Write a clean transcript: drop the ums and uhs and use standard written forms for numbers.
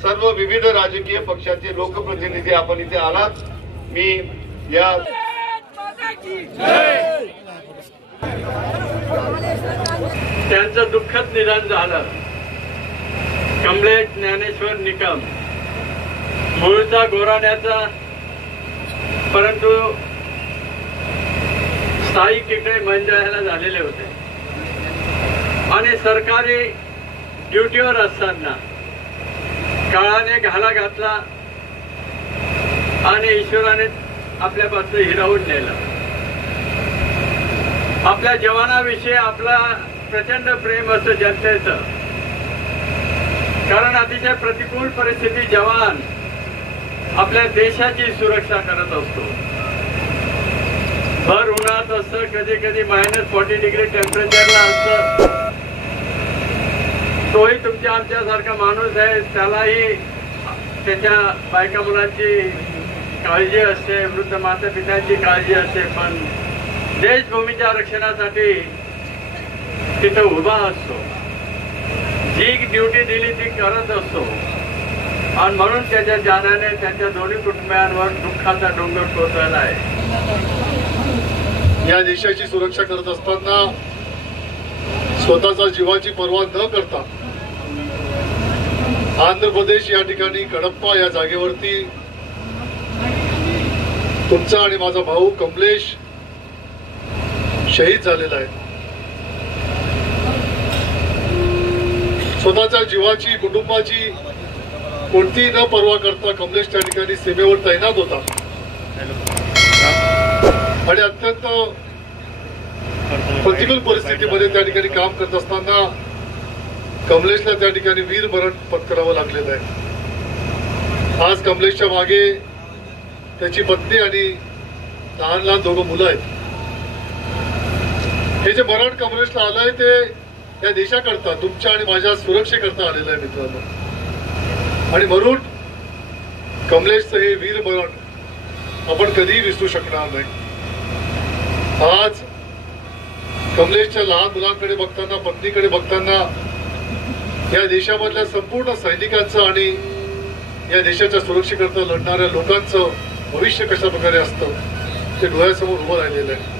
सर्व विविध राजकीय पक्षाचे लोकप्रतिनिधी आपण इथे आलात। मी या त्यांचं दुःखद निधन झालं। कमलेश ज्ञानेश्वर निकम मूळचा गोराड्याचा, परंतु स्थायिक इकडे मंजाळ्याला झालेले होते आणि सरकारी ड्युटीवर असताना काळाने घाला घातला आणि ईश्वराने आपल्यापासून हिरावून नेला। आपल्या जवानाविषयी आपला प्रचंड प्रेम असतं जनतेचं, कारण अतिशय प्रतिकूल परिस्थिती जवान आपल्या देशाची सुरक्षा करत असतो। भर उन्हात असतं, कधी कधी -40 डिग्री टेम्परेचरला असतं। तोही तुमच्या आमच्यासारखा माणूस आहे, त्यालाही त्याच्या बायका मुलांची काळजी असते, वृद्ध माता पित्यांची काळजी असते, पण देशभूमीच्या रक्षणासाठी तिथं उभा असतो। जी ड्युटी दिली ती करत असतो आणि म्हणून त्याच्या जाण्याने त्यांच्या दोन्ही कुटुंबियांवर दुःखाचा डोंगर कोसळला आहे। या देशाची सुरक्षा करत असताना स्वतःच्या जीवाची पर्वा न करता आंध्र प्रदेश या ठिकाणी कडप्पा या जागेवरती तुमचा आणि माझा भाऊ कमलेश शहीद झालेला आहे। स्वतःच्या जीवाची, कुटुंबाची कोणतीही न पर्वा करता कमलेश त्या ठिकाणी सीमेवर तैनात होता आणि अत्यंत प्रतिकूल परिस्थितीमध्ये त्या ठिकाणी काम करत असताना कमलेशला त्या ठिकाणी वीर मरण पत्करावं लागलेलं आहे। आज कमलेशच्या मागे त्याची पत्नी आणि लहान लहान 2 मुलं आहेत। हे जे मरण कमलेशला आलंय ते या देशाकरता, तुमच्या आणि माझ्या सुरक्षेकरता आलेलं आहे मित्रांनो, आणि म्हणून कमलेशचं हे वीर मरण आपण कधीही विसरू शकणार नाही। आज कमलेशच्या लहान मुलांकडे बघताना, पत्नीकडे बघताना या देशामधल्या संपूर्ण सैनिकांचं आणि या देशाच्या सुरक्षेकरता लढणाऱ्या लोकांचं भविष्य कशा प्रकारे असतं ते डोळ्यासमोर उभं राहिलेलं आहे।